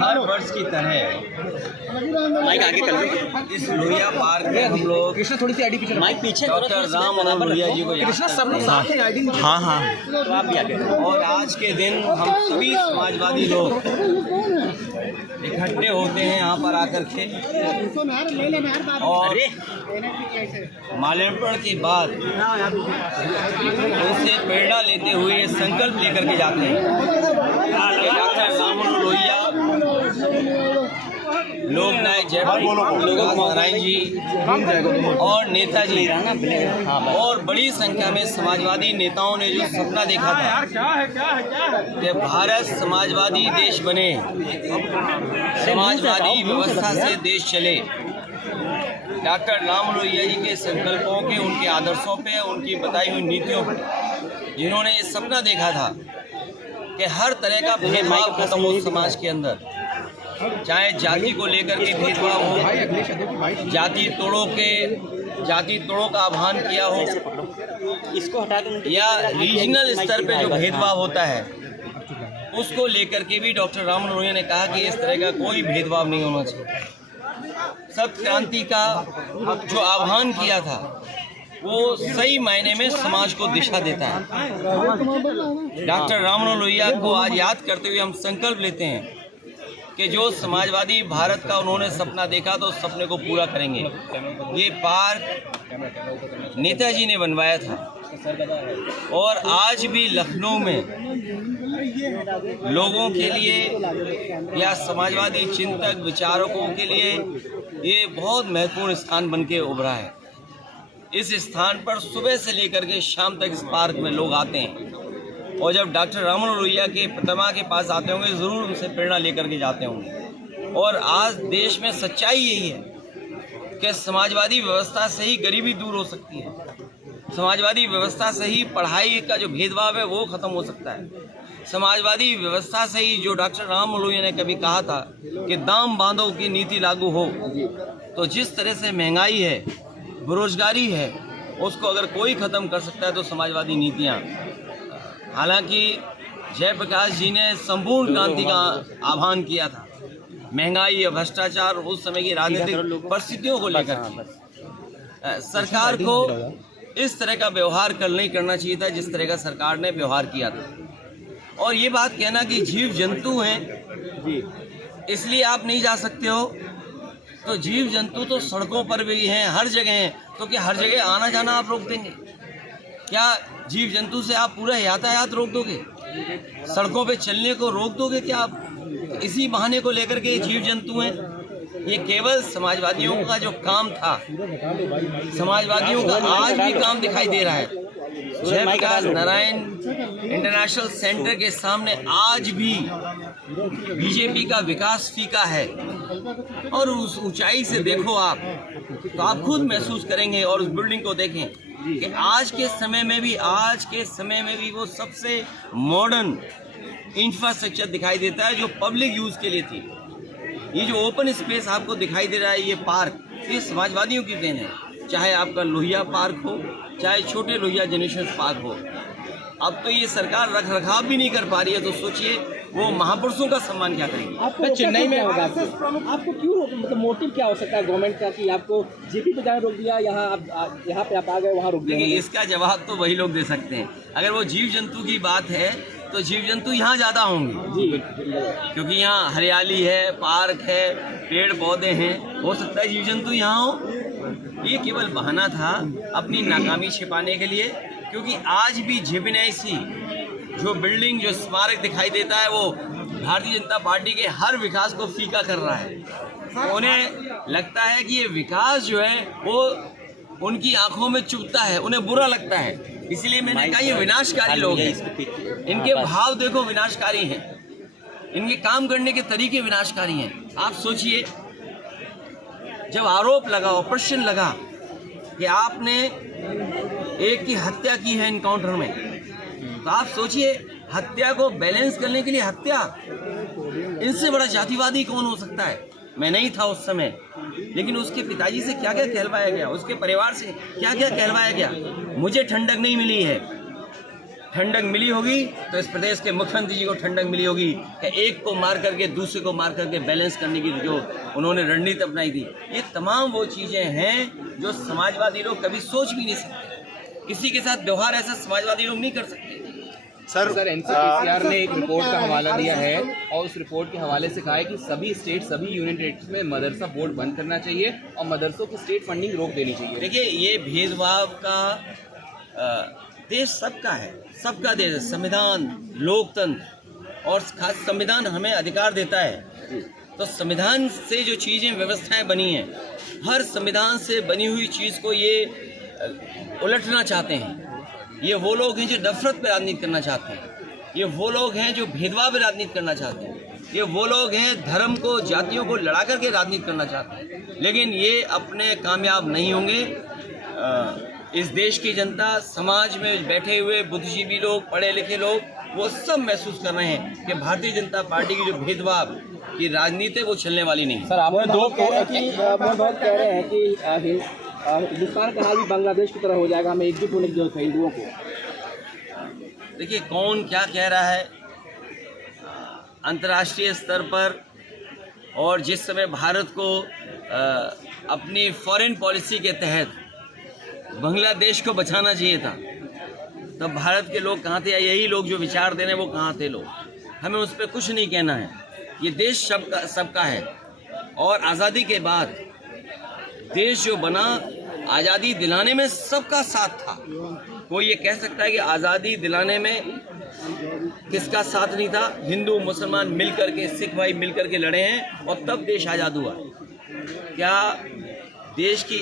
हर वर्ष की तरह इस लोहिया पार्क में हम लोग कृष्णा थोड़ी सी आईडी पीछे, माइक पीछे डॉक्टर राम मनोहर लोहिया जी को याद कृष्णा सब लोग करते साथ हैं आईडी। हैं। हाँ, तो आप भी आगे। और आज के दिन हम सभी समाजवादी लोग इकट्ठे होते हैं यहाँ पर आकर के, और माल्यार्पण के बाद उनसे प्रेरणा लेते हुए संकल्प लेकर के जाते हैं कि डॉक्टर राम मनोहर लोहिया, लोकनायक जयप्रकाश नारायण जी और नेताजी और बड़ी संख्या में समाजवादी नेताओं ने जो सपना देखा था कि भारत समाजवादी देश बने, समाजवादी व्यवस्था से देश चले, डॉक्टर राम लोहिया जी के संकल्पों के, उनके आदर्शों पे, उनकी बताई हुई नीतियों पे, जिन्होंने ये सपना देखा था कि हर तरह का भेदभाव खत्म हो समाज के अंदर, चाहे जाति को लेकर के भेदभाव हो, जाति तोड़ों का आह्वान किया हो, इसको हटा या रीजनल स्तर पे जो भेदभाव होता है उसको लेकर के भी डॉक्टर राम मनोहर लोहिया ने कहा कि इस तरह का कोई भेदभाव नहीं होना चाहिए। सत्य क्रांति का जो आह्वान किया था वो सही मायने में समाज को दिशा देता है। डॉक्टर राम मनोहर लोहिया को आज याद करते हुए हम संकल्प लेते हैं कि जो समाजवादी भारत का उन्होंने सपना देखा तो उस सपने को पूरा करेंगे। ये पार्क नेताजी ने बनवाया था और आज भी लखनऊ में लोगों के लिए या समाजवादी चिंतक विचारकों के लिए ये बहुत महत्वपूर्ण स्थान बन के उभरा है। इस स्थान पर सुबह से लेकर के शाम तक इस पार्क में लोग आते हैं और जब डॉक्टर राम मनोहर लोहिया के प्रतिमा के पास आते होंगे ज़रूर उनसे प्रेरणा लेकर के जाते होंगे। और आज देश में सच्चाई यही है कि समाजवादी व्यवस्था से ही गरीबी दूर हो सकती है, समाजवादी व्यवस्था से ही पढ़ाई का जो भेदभाव है वो ख़त्म हो सकता है, समाजवादी व्यवस्था से ही जो डॉक्टर राम मनोहर लोहिया ने कभी कहा था कि दाम बांधो की नीति लागू हो, तो जिस तरह से महंगाई है, बेरोजगारी है, उसको अगर कोई ख़त्म कर सकता है तो समाजवादी नीतियाँ। हालांकि जयप्रकाश जी ने संपूर्ण क्रांति का आह्वान किया था, महंगाई या भ्रष्टाचार उस समय की राजनीतिक परिस्थितियों को लेकर सरकार को इस तरह का व्यवहार नहीं करना चाहिए था जिस तरह का सरकार ने व्यवहार किया था। और ये बात कहना कि जीव जंतु हैं इसलिए आप नहीं जा सकते हो, तो जीव जंतु तो सड़कों पर भी हैं, हर जगह हैं, तो क्या हर जगह आना जाना आप रोक देंगे? क्या जीव जंतु से आप पूरा यातायात रोक दोगे? सड़कों पे चलने को रोक दोगे क्या आप? इसी बहाने को लेकर के जीव जंतु हैं। ये केवल समाजवादियों का जो काम था, समाजवादियों का आज भी काम दिखाई दे रहा है। जयप्रकाश नारायण इंटरनेशनल सेंटर के सामने आज भी बीजेपी का विकास फीका है और उस ऊंचाई से देखो आप तो आप खुद महसूस करेंगे और उस बिल्डिंग को देखें कि आज के समय में भी वो सबसे मॉडर्न इंफ्रास्ट्रक्चर दिखाई देता है जो पब्लिक यूज़ के लिए थी। ये जो ओपन स्पेस आपको दिखाई दे रहा है, ये पार्क, ये समाजवादियों की देन है। चाहे आपका लोहिया पार्क हो, चाहे छोटे लोहिया जनरेशन पार्क हो। अब तो ये सरकार रख रखाव भी नहीं कर पा रही है, तो सोचिए वो महापुरुषों का सम्मान क्या करेंगे। आपको चेन्नई में होगा, आपको क्यों रोक, मतलब मोटिव क्या हो सकता है गवर्नमेंट का कि आपको जीपी पे जाने रोक दिया, यहाँ पे आप आ गए वहाँ रोक दिया? देखिए, इसका जवाब तो वही लोग दे सकते हैं। अगर वो जीव जंतु की बात है तो जीव जंतु यहाँ ज़्यादा होंगे क्योंकि यहाँ हरियाली है, पार्क है, पेड़ पौधे हैं, हो सकता है जीव जंतु यहाँ हो। ये केवल बहाना था अपनी नाकामी छिपाने के लिए, क्योंकि आज भी जेपीएनआईसी जो बिल्डिंग, जो स्मारक दिखाई देता है वो भारतीय जनता पार्टी के हर विकास को फीका कर रहा है। उन्हें लगता है कि ये विकास जो है वो उनकी आंखों में चुभता है, उन्हें बुरा लगता है। इसलिए मैंने कहा ये विनाशकारी लोग हैं, इनके भाव देखो विनाशकारी हैं, इनके काम करने के तरीके विनाशकारी हैं। आप सोचिए, जब आरोप लगा, प्रश्न लगा कि आपने एक की हत्या की है एनकाउंटर में, तो आप सोचिए हत्या को बैलेंस करने के लिए हत्या, इनसे बड़ा जातिवादी कौन हो सकता है? मैं नहीं था उस समय, लेकिन उसके पिताजी से क्या क्या कहलवाया गया, उसके परिवार से क्या क्या कहलवाया गया, मुझे ठंडक नहीं मिली है। ठंडक मिली होगी तो इस प्रदेश के मुख्यमंत्री जी को ठंडक मिली होगी कि एक को मार करके दूसरे को मार करके बैलेंस करने की जो उन्होंने रणनीति अपनाई थी। ये तमाम वो चीज़ें हैं जो समाजवादी लोग कभी सोच भी नहीं सकते। किसी के साथ व्यवहार ऐसा समाजवादी लोग नहीं कर सकते। सर एनसीपीसीआर ने एक रिपोर्ट का हवाला दिया है और उस रिपोर्ट के हवाले से कहा है कि सभी स्टेट, सभी यूनियन टेरिटरीज में मदरसा बोर्ड बंद करना चाहिए और मदरसों की स्टेट फंडिंग रोक देनी चाहिए। देखिए, ये भेदभाव का देश सबका है, सबका देश है। संविधान, लोकतंत्र और खास संविधान हमें अधिकार देता है। तो संविधान से जो चीज़ें व्यवस्थाएं बनी हैं, हर संविधान से बनी हुई चीज़ को ये उलटना चाहते हैं। ये वो लोग हैं जो नफरत पे राजनीति करना चाहते हैं। ये वो लोग हैं जो भेदभाव पे राजनीति करना चाहते हैं। ये वो लोग हैं धर्म को, जातियों को लड़ा करके राजनीति करना चाहते हैं। लेकिन ये अपने कामयाब नहीं होंगे। इस देश की जनता, समाज में बैठे हुए बुद्धिजीवी लोग, पढ़े लिखे लोग, वो सब महसूस कर रहे हैं कि भारतीय जनता पार्टी की जो भेदभाव की राजनीति वो चलने वाली नहीं। सर, आप बहुत कह रहे हैं कि हिंदुस्तान का हाल भी बांग्लादेश की तरह हो जाएगा, हमें एकजुट होने की जरूरत है हिंदुओं को। देखिए, कौन क्या कह रहा है अंतर्राष्ट्रीय स्तर पर, और जिस समय भारत को अपनी फॉरेन पॉलिसी के तहत बांग्लादेश को बचाना चाहिए था, तब भारत के लोग कहाँ थे? यही लोग जो विचार दे रहे हैं वो कहाँ थे लोग? हमें उस पर कुछ नहीं कहना है। ये देश सबका है। और आज़ादी के बाद देश जो बना, आज़ादी दिलाने में सबका साथ था। कोई ये कह सकता है कि आज़ादी दिलाने में किसका साथ नहीं था? हिंदू मुसलमान मिल करके, सिख भाई मिल करके लड़े हैं और तब देश आज़ाद हुआ। क्या देश की